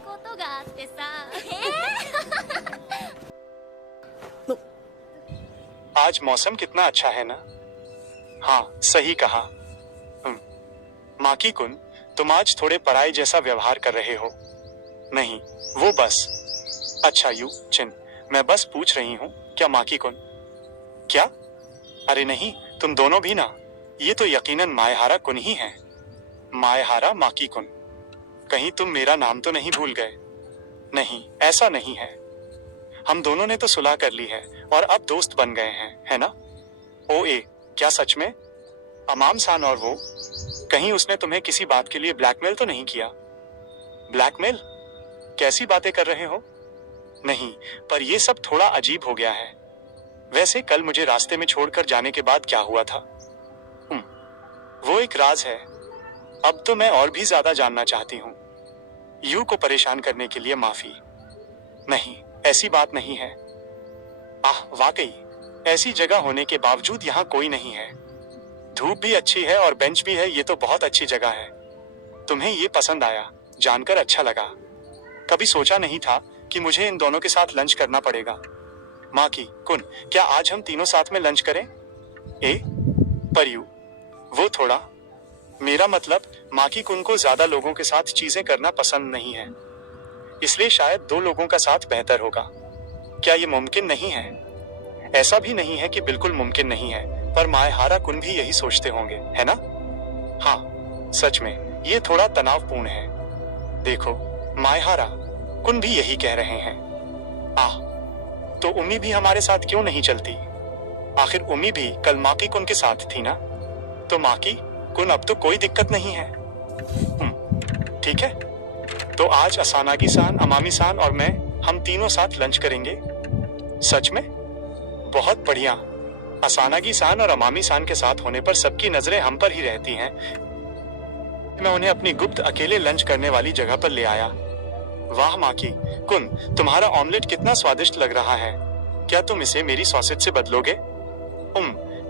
ことがあってさ。आज मौसम कितना अच्छा है ना। हाँ, सही कहा। माकी कुन, तुम आज थोड़े पराये जैसा व्यवहार कर रहे हो। नहीं, वो बस। अच्छा यू चिन, मैं बस पूछ रही हूँ, क्या माकी कुन? क्या? अरे नहीं, तुम दोनों भी ना। ये तो यकीनन मायहारा कुन ही है। मायहारा माकी कुन, कहीं तुम मेरा नाम तो नहीं भूल गए? नहीं, ऐसा नहीं है। हम दोनों ने तो सुलह कर ली है और अब दोस्त बन गए हैं, है ना? ओए, क्या सच में? अमाम सान और वो, कहीं उसने तुम्हें किसी बात के लिए ब्लैकमेल तो नहीं किया? ब्लैकमेल? कैसी बातें कर रहे हो? नहीं, पर यह सब थोड़ा अजीब हो गया है। वैसे कल मुझे रास्ते में छोड़कर जाने के बाद क्या हुआ था? वो एक राज है। अब तो मैं और भी ज्यादा जानना चाहती हूँ। यू को परेशान करने के लिए माफी। नहीं, ऐसी बात नहीं है। वाकई ऐसी जगह होने के बावजूद यहाँ कोई नहीं है। धूप भी अच्छी है और बेंच भी है, ये तो बहुत अच्छी जगह है। तुम्हें ये पसंद आया, जानकर अच्छा लगा। कभी सोचा नहीं था कि मुझे इन दोनों के साथ लंच करना पड़ेगा। माकी कुन, क्या आज हम तीनों साथ में लंच करें? पर यू, वो थोड़ा, मेरा मतलब माकी कुन को ज्यादा लोगों के साथ चीजें करना पसंद नहीं है, इसलिए शायद 2 लोगों का साथ बेहतर होगा। क्या ये मुमकिन नहीं है? ऐसा भी नहीं है कि बिल्कुल मुमकिन नहीं है, पर मायहारा कुन भी यही सोचते होंगे, है ना? हाँ, सच में ये थोड़ा तनावपूर्ण है। देखो, मायहारा कुन भी यही कह रहे हैं। तो उमी भी हमारे साथ क्यों नहीं चलती? आखिर उमी भी कल माकी कुन के साथ थी ना? तो माकी कुन, अब तो कोई दिक्कत नहीं है। ठीक है, तो आज असानागी सान, अमामी सान और मैं, हम तीनों साथ लंच करेंगे। सच में? बहुत बढ़िया। असानागी सान और अमामी सान के साथ होने पर सबकी नजरें हम पर ही रहती हैं। मैं उन्हें अपनी गुप्त अकेले लंच करने वाली जगह पर ले आया। वाह माकी कुन, तुम्हारा ऑमलेट कितना स्वादिष्ट लग रहा है। क्या तुम इसे मेरी सॉसेज से बदलोगे?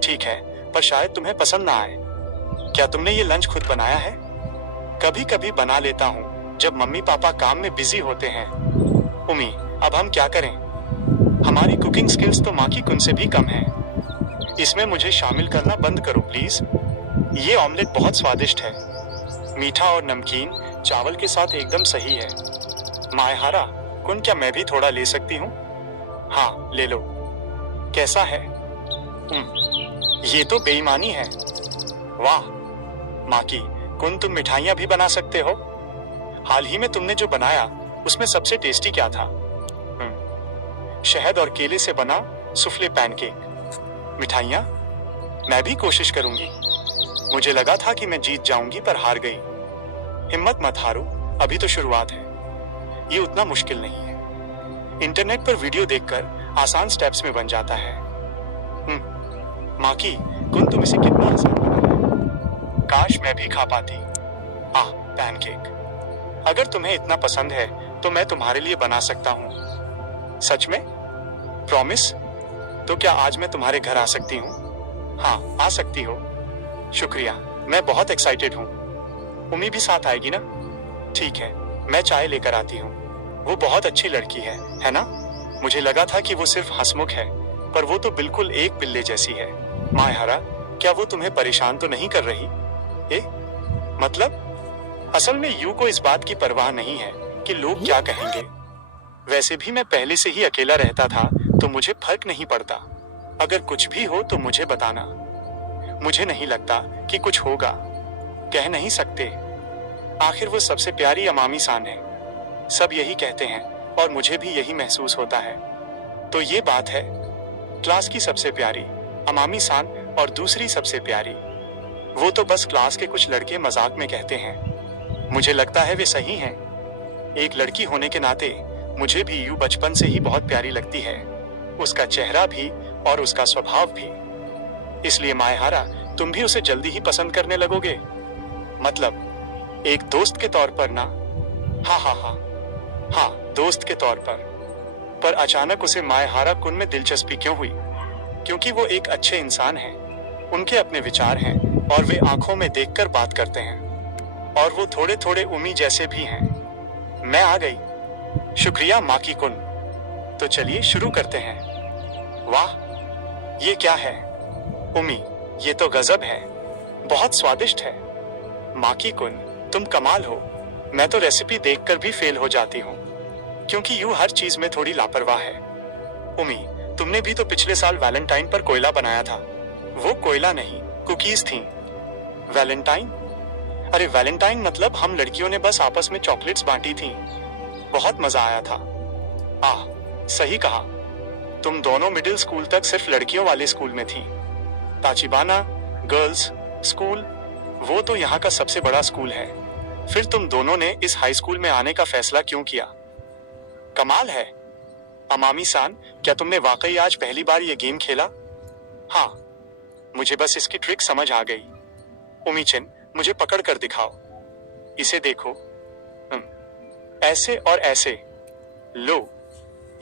ठीक है, पर शायद तुम्हें पसंद ना आए। क्या तुमने ये लंच खुद बनाया है? कभी कभी बना लेता हूँ, जब मम्मी पापा काम में बिजी होते हैं। उमी, अब हम क्या करें? हमारी कुकिंग स्किल्स तो माकी कुन से भी कम है। इसमें मुझे शामिल करना बंद करो प्लीज। ये ऑमलेट बहुत स्वादिष्ट है, मीठा और नमकीन चावल के साथ एकदम सही है। मायहारा कुन, क्या मैं भी थोड़ा ले सकती हूँ? हाँ, ले लो। कैसा है? ये तो बेईमानी है। वाह माकी कुन, तुम मिठाइयाँ भी बना सकते हो? हाल ही में तुमने जो बनाया उसमें सबसे टेस्टी क्या था? शहद और केले से बना सुफले पैनकेक। मिठाइयाँ? मैं भी कोशिश करूंगी। मुझे लगा था कि मैं जीत जाऊंगी, पर हार गई। हिम्मत मत हारो, अभी तो शुरुआत है। ये उतना मुश्किल नहीं है। इंटरनेट पर वीडियो देखकर आसान स्टेप्स में बन जाता है। माकी कुन, तुम इसे कितना आसान बनाया। काश मैं भी खा पाती। पैनकेक। अगर तुम्हें इतना पसंद है तो मैं तुम्हारे लिए बना सकता हूँ। सच में? प्रॉमिस? तो क्या आज मैं तुम्हारे घर आ सकती हूँ? हाँ, आ सकती हो। शुक्रिया, मैं बहुत एक्साइटेड हूँ। उमी भी साथ आएगी ना? ठीक है, मैं चाय लेकर आती हूँ। वो बहुत अच्छी लड़की है ना? मुझे लगा था कि वो सिर्फ हंसमुख है, पर वो तो बिल्कुल एक पिल्ले जैसी है। मायहारा, क्या वो तुम्हें परेशान तो नहीं कर रही? मतलब? असल में यू को इस बात की परवाह नहीं है कि लोग क्या कहेंगे। वैसे भी मैं पहले से ही अकेला रहता था, तो मुझे फर्क नहीं पड़ता। अगर कुछ भी हो तो मुझे बताना। मुझे नहीं लगता कि कुछ होगा, कह नहीं सकते। आखिर वो सबसे प्यारी अमामी सान है, सब यही कहते हैं और मुझे भी यही महसूस होता है। तो ये बात है, क्लास की सबसे प्यारी अमामी सान और दूसरी सबसे प्यारी, वो तो बस क्लास के कुछ लड़के मजाक में कहते हैं। मुझे लगता है वे सही हैं। एक लड़की होने के नाते मुझे भी यू बचपन से ही बहुत प्यारी लगती है, उसका चेहरा भी और उसका स्वभाव भी। इसलिए मायहारा, तुम भी उसे जल्दी ही पसंद करने लगोगे? मतलब एक दोस्त के तौर पर ना? हाँ, दोस्त के तौर पर। पर अचानक उसे मायहारा कुन में दिलचस्पी क्यों हुई? क्योंकि वो एक अच्छे इंसान हैं, उनके अपने विचार हैं और वे आंखों में देखकर बात करते हैं, और वो थोड़े थोड़े उमी जैसे भी हैं। मैं आ गई। शुक्रिया माकी कुन। तो चलिए शुरू करते हैं। वाह, ये क्या है? उमी, ये तो गजब है। बहुत स्वादिष्ट है। माकी कुन, तुम कमाल हो। मैं तो रेसिपी देखकर भी फेल हो जाती हूँ, क्योंकि यू हर चीज में थोड़ी लापरवाह है। उमी, तुमने भी तो पिछले साल वैलेंटाइन पर कोयला बनाया था। वो कोयला नहीं, कुकीज थी। वैलेंटाइन? अरे वैलेंटाइन मतलब हम लड़कियों ने बस आपस में चॉकलेट्स बांटी थी। बहुत मजा आया था। आह, सही कहा। तुम दोनों मिडिल स्कूल तक सिर्फ लड़कियों वाले स्कूल में थी। ताचिबाना गर्ल्स स्कूल, वो तो यहाँ का सबसे बड़ा स्कूल है। फिर तुम दोनों ने इस हाई स्कूल में आने का फैसला क्यों किया? कमाल है। अमामी सान, क्या तुमने वाकई आज पहली बार ये गेम खेला? हाँ, मुझे बस इसकी ट्रिक समझ आ गई। उमीचिन, मुझे पकड़ कर दिखाओ। इसे देखो। ऐसे और ऐसे। लो,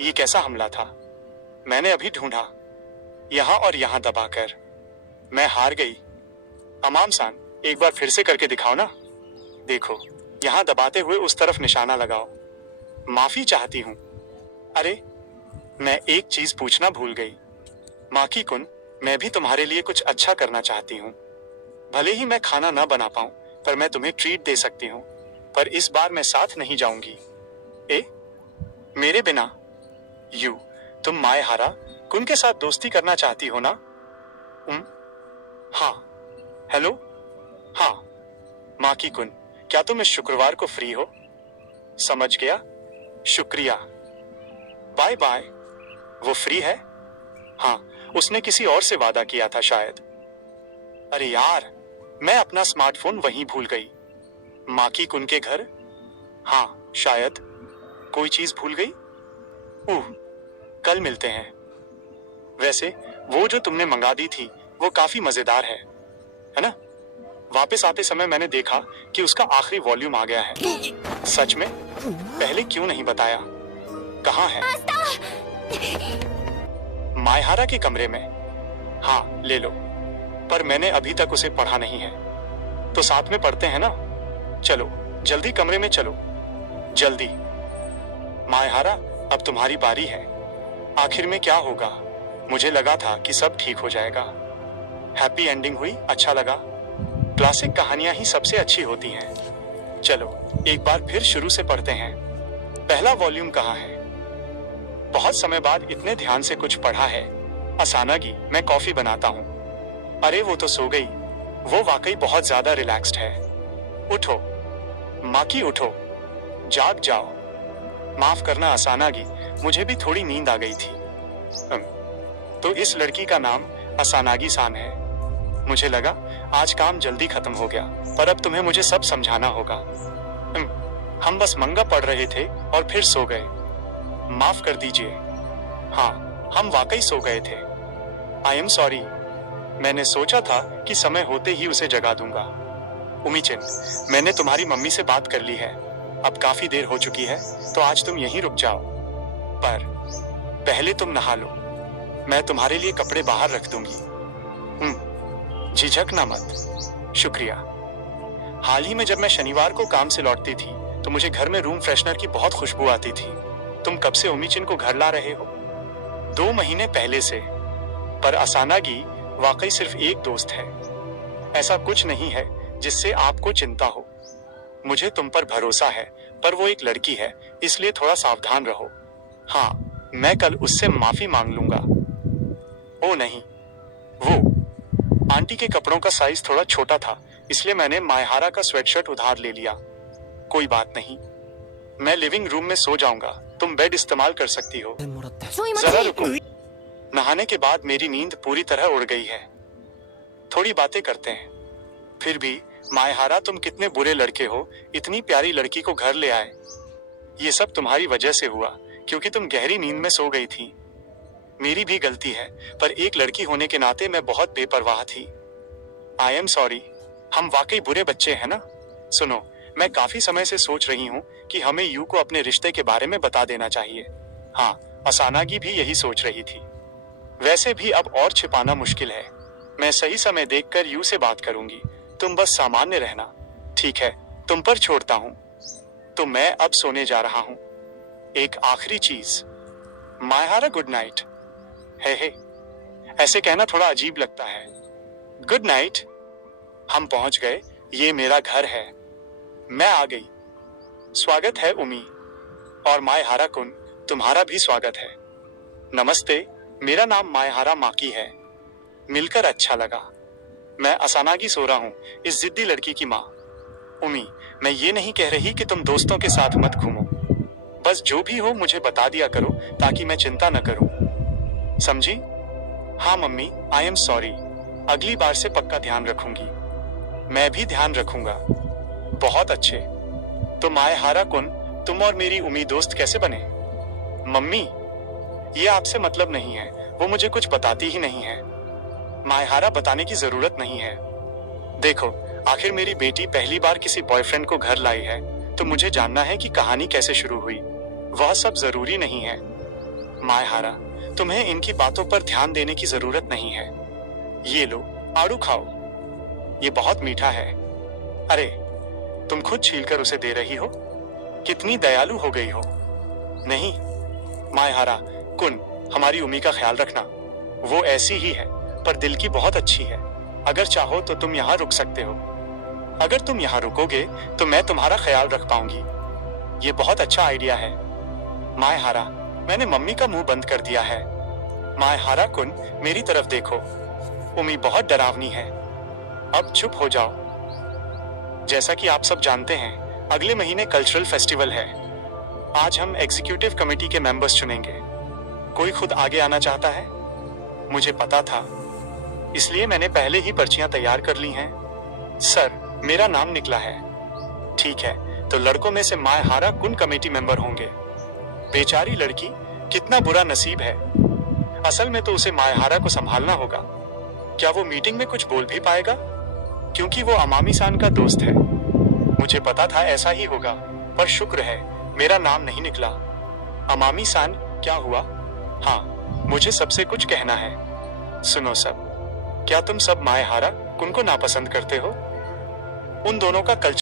ये कैसा हमला था? मैंने अभी ढूंढा, यहां और यहां दबाकर। मैं हार गई। अमाम सान, एक बार फिर से करके दिखाओ ना। देखो, यहां दबाते हुए उस तरफ निशाना लगाओ। माफी चाहती हूं। अरे, मैं एक चीज पूछना भूल गई। माकी कुन, मैं भी तुम्हारे लिए कुछ अच्छा करना चाहती हूँ। भले ही मैं खाना ना बना पाऊं, पर मैं तुम्हें ट्रीट दे सकती हूँ। पर इस बार मैं साथ नहीं जाऊंगी। मेरे बिना? यू, तुम मायहारा कुन के साथ दोस्ती करना चाहती हो ना? हाँ। हेलो। हाँ, माकी कुन, क्या तुम इस शुक्रवार को फ्री हो? समझ गया। शुक्रिया। Bye bye. वो फ्री है? हाँ, उसने किसी और से वादा किया था शायद। अरे यार, मैं अपना स्मार्टफोन वहीं भूल गई। माकी कुन के घर? हाँ, शायद। कोई चीज भूल गई? कल मिलते हैं। वैसे वो जो तुमने मंगा दी थी वो काफी मजेदार है ना? वापस आते समय मैंने देखा कि उसका आखिरी वॉल्यूम आ गया है। सच में? पहले क्यों नहीं बताया? कहाँ है? मायहारा के कमरे में। हाँ, ले लो। पर मैंने अभी तक उसे पढ़ा नहीं है। तो साथ में पढ़ते हैं ना? चलो, जल्दी कमरे में चलो। जल्दी। मायहारा, अब तुम्हारी बारी है। आखिर में क्या होगा? मुझे लगा था कि सब ठीक हो जाएगा। हैप्पी एंडिंग हुई, अच्छा लगा। क्लासिक कहानियां ही सबसे अच्छी होती हैं। चलो, एक बार फिर शुरू से पढ़ते हैं। पहला वॉल्यूम कहाँ है? बहुत समय बाद इतने ध्यान से कुछ पढ़ा है। असानागी, मैं कॉफी बनाता हूँ। अरे वो तो सो गई। वो वाकई बहुत ज्यादा रिलैक्स्ड है। उठो माकी, उठो, जाग जाओ। माफ करना असानागी, मुझे भी थोड़ी नींद आ गई थी। तो इस लड़की का नाम असानागी सान है। मुझे लगा आज काम जल्दी खत्म हो गया, पर अब तुम्हें मुझे सब समझाना होगा। हम बस मंगा पढ़ रहे थे और फिर सो गए। माफ कर दीजिए। हाँ, हम वाकई सो गए थे। I am sorry. मैंने सोचा था कि समय होते ही उसे जगा दूंगा। उमीचिन, मैंने तुम्हारी मम्मी से बात कर ली है। अब काफी देर हो चुकी है, तो आज तुम यहीं रुक जाओ। पर पहले तुम नहा लो। मैं तुम्हारे लिए कपड़े बाहर रख दूंगी। झिझकना मत। शुक्रिया। हाल ही में जब मैं शनिवार को काम से लौटती थी तो मुझे घर में रूम फ्रेशनर की बहुत खुशबू आती थी। तुम कब से उमीचिन को घर ला रहे हो? 2 महीने पहले से। पर असानागी वाकई सिर्फ एक दोस्त है। ऐसा कुछ नहीं है जिससे आपको चिंता हो। मुझे तुम पर भरोसा है, पर वो एक लड़की है, इसलिए थोड़ा सावधान रहो। हाँ, मैं कल उससे माफी मांग लूंगा। ओ नहीं, वो आंटी के कपड़ों का साइज थोड़ा छोटा था, इसलिए मैंने मायहारा का स्वेटशर्ट उधार ले लिया। कोई बात नहीं, मैं लिविंग रूम में सो जाऊंगा। तुम बेड इस्तेमाल कर सकती हो। जरा रुको। नहाने के बाद मेरी नींद पूरी तरह उड़ गई है। थोड़ी बातें करते हैं। फिर भी मायहारा, तुम कितने बुरे लड़के हो, इतनी प्यारी लड़की को घर ले आए। ये सब तुम्हारी वजह से हुआ, क्योंकि तुम गहरी नींद में सो गई थी। मेरी भी गलती है, पर एक लड़की होने के नाते मैं बहुत बेपरवाह थी। I am sorry. हम वाकई बुरे बच्चे हैं ना? सुनो, मैं काफी समय से सोच रही हूँ कि हमें यू को अपने रिश्ते के बारे में बता देना चाहिए। हाँ, असानागी भी यही सोच रही थी। वैसे भी अब और छिपाना मुश्किल है। मैं सही समय देखकर यू से बात करूंगी। तुम बस सामान्य रहना। ठीक है, तुम पर छोड़ता हूँ। तो मैं अब सोने जा रहा हूं। एक आखिरी चीज, मायहारा गुड नाइट। हे, ऐसे कहना थोड़ा अजीब लगता है। Good night. हम पहुंच गए, ये मेरा घर है। मैं आ गई। स्वागत है उमी, और मायहारा कुन, तुम्हारा भी स्वागत है। नमस्ते, मेरा नाम मायहारा माकी है। मिलकर अच्छा लगा। मैं असानागी सो रहा हूं, इस जिद्दी लड़की की माँ। उमी, मैं ये नहीं कह रही कि तुम दोस्तों के साथ मत घूमो। बस जो भी हो मुझे बता दिया करो ताकि मैं चिंता न करूं। समझी? हाँ मम्मी, आई एम सॉरी। अगली बार से पक्का ध्यान रखूंगी। मैं भी ध्यान रखूंगा। बहुत अच्छे। तो मायहारा कुन, तुम और मेरी उम्मीद दोस्त कैसे बने? मम्मी, ये आपसे मतलब नहीं है, वो मुझे कुछ बताती ही नहीं है। मायहारा, बताने की जरूरत नहीं है। देखो, आखिर मेरी बेटी पहली बार किसी बॉयफ्रेंड को घर लाई है, तो मुझे जानना है कि कहानी कैसे शुरू हुई। वह सब जरूरी नहीं है। मायहारा, तुम्हें इनकी बातों पर ध्यान देने की जरूरत नहीं है। ये लो, आड़ू खाओ। ये बहुत मीठा है। अरे, तुम खुद छीलकर उसे दे रही हो? कितनी दयालु हो गई हो। नहीं मायहारा कुन, हमारी उम्मी का ख्याल रखना। वो ऐसी ही है, पर दिल की बहुत अच्छी है। अगर चाहो तो तुम यहाँ रुक सकते हो। अगर तुम यहाँ रुकोगे तो मैं तुम्हारा ख्याल रख पाऊंगी। ये बहुत अच्छा आइडिया है। मायहारा, मैंने मम्मी का मुंह बंद कर दिया है। मायहारा कुन, मेरी तरफ देखो। उम्मी बहुत डरावनी है। अब चुप हो जाओ। जैसा कि आप सब जानते हैं, अगले महीने कल्चरल फेस्टिवल है। आज हम एग्जीक्यूटिव कमेटी के मेंबर्स चुनेंगे। कोई खुद आगे आना चाहता है? मुझे पता था, इसलिए मैंने पहले ही पर्चियां तैयार कर ली हैं। सर, मेरा नाम निकला है। ठीक है, तो लड़कों में से मायहारा कुन कमेटी मेंबर होंगे। बेचारी लड़की, कितना बुरा नसीब है। असल में तो उसे मायहारा को संभालना होगा। क्या वो मीटिंग में कुछ बोल भी पाएगा? क्योंकि वो अमामी सान का दोस्त है। मुझे पता था ऐसा ही होगा, पर शुक्र है मेरा नाम नहीं निकला। अमामी सान, क्या हुआ? हाँ, मुझे सबसे कुछ कहना है। सुनो सब, क्या तुम सब मायहारा कुन को नापसंद करते हो? उन दोनों का कल्चर